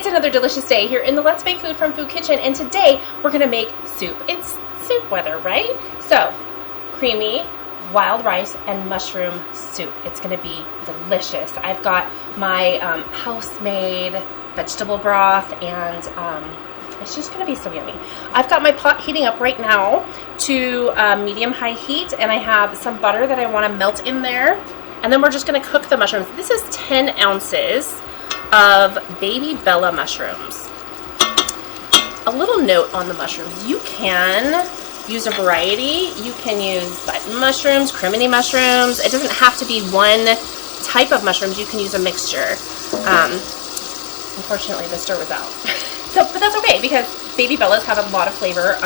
It's another delicious day here in the Let's Make Food from Food Kitchen, and today we're gonna make soup. It's soup weather, right? So, creamy wild rice and mushroom soup. It's gonna be delicious. I've got my house-made vegetable broth, and it's just gonna be so yummy. I've got my pot heating up right now to medium-high heat, and I have some butter that I wanna melt in there, and then we're just gonna cook the mushrooms. This is 10 ounces of baby Bella mushrooms. A little note on the mushrooms: you can use a variety. You can use button mushrooms, criminy mushrooms. It doesn't have to be one type of mushrooms. You can use a mixture. Unfortunately, the stir was out. But that's okay, because baby Bellas have a lot of flavor,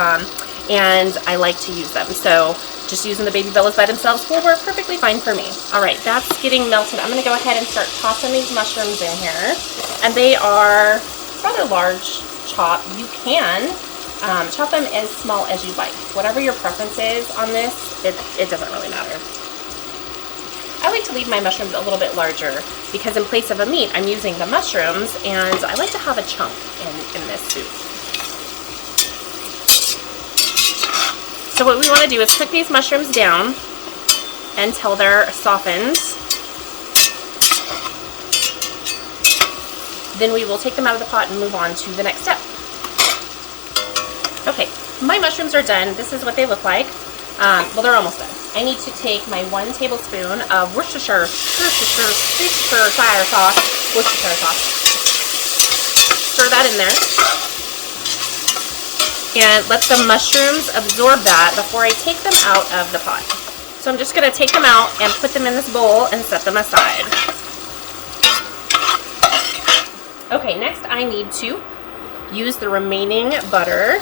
and I like to use them. So just using the baby Bellas by themselves will work perfectly fine for me. All right, that's getting melted. I'm going to go ahead and start tossing these mushrooms in here. And they are rather large chop. You can chop them as small as you like. Whatever your preference is on this, it doesn't really matter. I like to leave my mushrooms a little bit larger because in place of a meat, I'm using the mushrooms, and I like to have a chunk in this soup. So what we want to do is cook these mushrooms down until they're softened. Then we will take them out of the pot and move on to the next step. Okay, my mushrooms are done. This is what they look like. Well, they're almost done. I need to take my 1 tablespoon of Worcestershire sauce, stir that in there, and let the mushrooms absorb that before I take them out of the pot. So I'm just going to take them out and put them in this bowl and set them aside. Okay, next I need to use the remaining butter.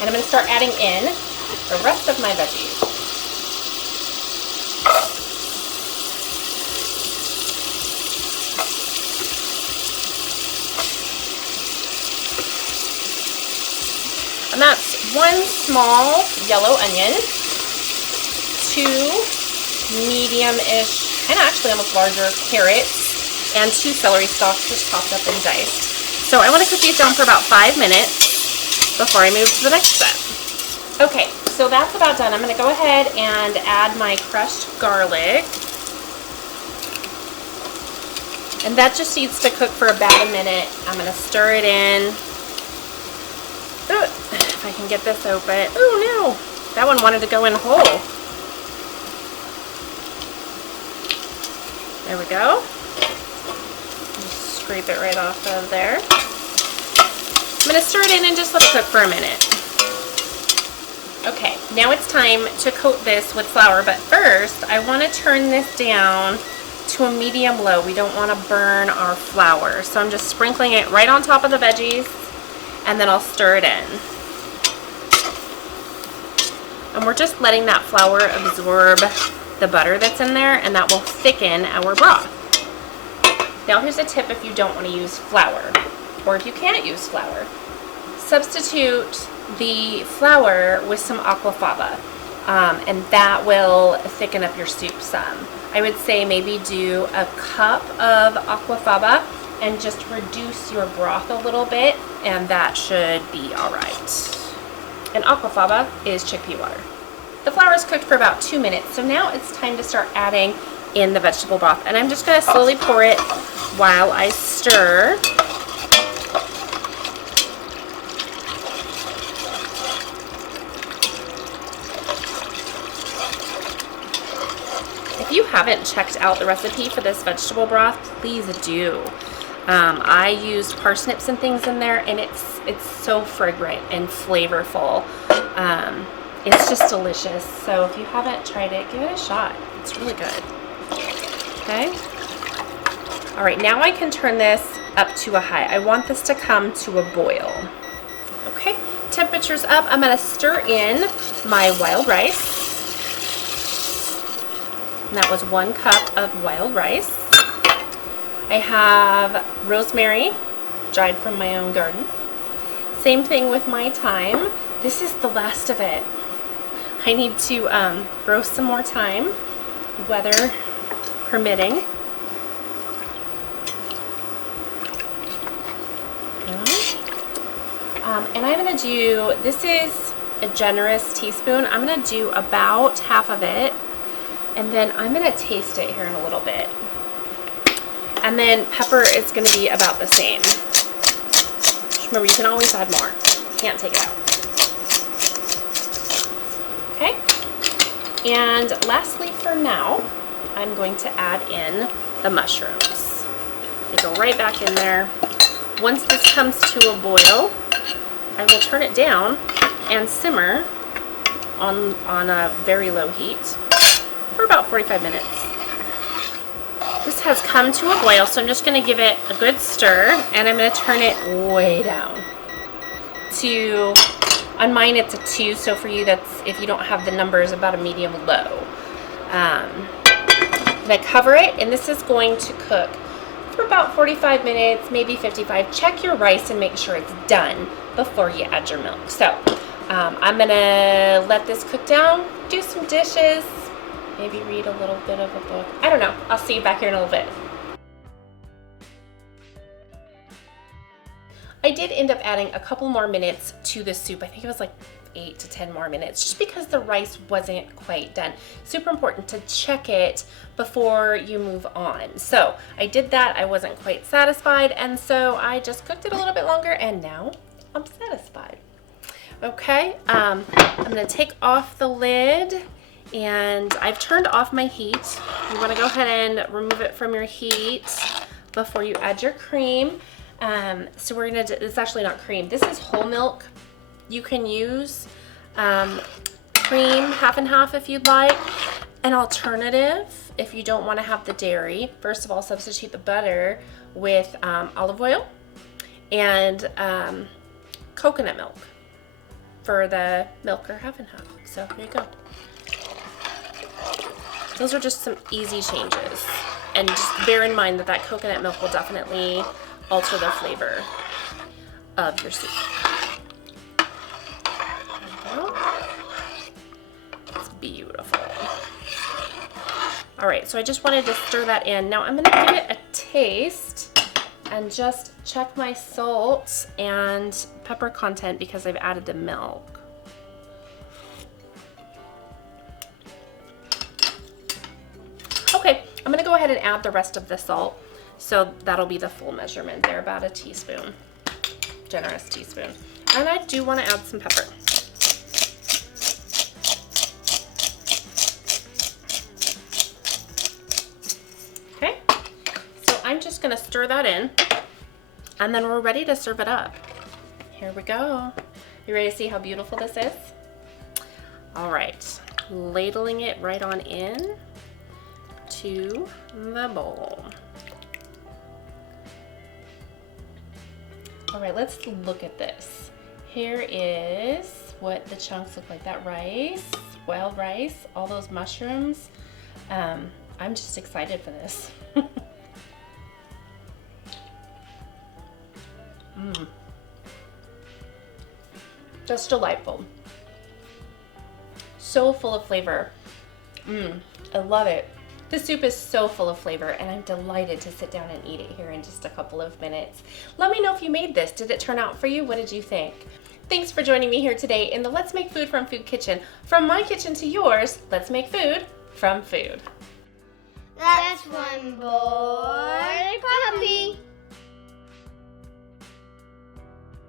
And I'm going to start adding in the rest of my veggies. And that's 1 small yellow onion, 2 medium-ish, and actually almost larger carrots, and 2 celery stalks just chopped up and diced. So I want to cook these down for about 5 minutes before I move to the next step. Okay, so that's about done. I'm going to go ahead and add my crushed garlic. And that just needs to cook for about a minute. I'm going to stir it in. Ooh, if I can get this open. Oh no, that one wanted to go in whole. There we go. Just scrape it right off of there. I'm going to stir it in and just let it cook for a minute. Okay, now it's time to coat this with flour, but first I want to turn this down to a medium low. We don't want to burn our flour. So I'm just sprinkling it right on top of the veggies, and then I'll stir it in. And we're just letting that flour absorb the butter that's in there, and that will thicken our broth. Now here's a tip if you don't want to use flour, or if you can't use flour. Substitute the flour with some aquafaba, and that will thicken up your soup some. I would say maybe do a cup of aquafaba and just reduce your broth a little bit, and that should be alright. And aquafaba is chickpea water. The flour is cooked for about 2 minutes, so now it's time to start adding in the vegetable broth. And I'm just going to slowly pour it while I stir. If you haven't checked out the recipe for this vegetable broth, please do. I used parsnips and things in there, and it's so fragrant and flavorful. It's just delicious. So if you haven't tried it, give it a shot. It's really good. Okay. All right, now I can turn this up to a high. I want this to come to a boil. Okay, temperature's up. I'm going to stir in my wild rice. And that was 1 cup of wild rice. I have rosemary, dried from my own garden. Same thing with my thyme. This is the last of it. I need to grow some more thyme, weather permitting. And I'm gonna do, this is a generous teaspoon. I'm gonna do about half of it, and then I'm gonna taste it here in a little bit. And then pepper is gonna be about the same. Remember, you can always add more. Can't take it out. Okay. And lastly for now, I'm going to add in the mushrooms. They go right back in there. Once this comes to a boil, I will turn it down and simmer on a very low heat for about 45 minutes. This has come to a boil, so I'm just going to give it a good stir, and I'm going to turn it way down to, on mine it's a 2, so for you that's, if you don't have the numbers, about a medium low. I'm going to cover it, and this is going to cook for about 45 minutes, maybe 55. Check your rice and make sure it's done before you add your milk. So I'm going to let this cook down, do some dishes, maybe read a little bit of a book. I don't know. I'll see you back here in a little bit. I did end up adding a couple more minutes to the soup. I think it was like 8 to 10 more minutes, just because the rice wasn't quite done. Super important to check it before you move on. So I did that. I wasn't quite satisfied, and so I just cooked it a little bit longer, and now I'm satisfied. Okay, I'm gonna take off the lid, and I've turned off my heat. You wanna go ahead and remove it from your heat before you add your cream. So we're gonna do, it's actually not cream, this is whole milk. You can use cream half and half if you'd like. An alternative, if you don't wanna have the dairy, first of all, substitute the butter with olive oil and coconut milk for the milk or half and half. So here you go. Those are just some easy changes. And just bear in mind that that coconut milk will definitely alter the flavor of your soup. There we go. It's beautiful. All right, so I just wanted to stir that in. Now I'm gonna give it a taste and just check my salt and pepper content because I've added the milk. Okay, I'm gonna go ahead and add the rest of the salt. So that'll be the full measurement there, about a teaspoon, generous teaspoon. And I do wanna add some pepper. Okay, so I'm just gonna stir that in, and then we're ready to serve it up. Here we go. You ready to see how beautiful this is? All right, ladling it right on in to the bowl. All right, let's look at this. Here is what the chunks look like. That rice, wild rice, all those mushrooms. I'm just excited for this. Just delightful. So full of flavor. I love it. The soup is so full of flavor, and I'm delighted to sit down and eat it here in just a couple of minutes. Let me know if you made this. Did it turn out for you? What did you think? Thanks for joining me here today in the Let's Make Food from Food kitchen. From my kitchen to yours, let's make food from food. That's one bowl.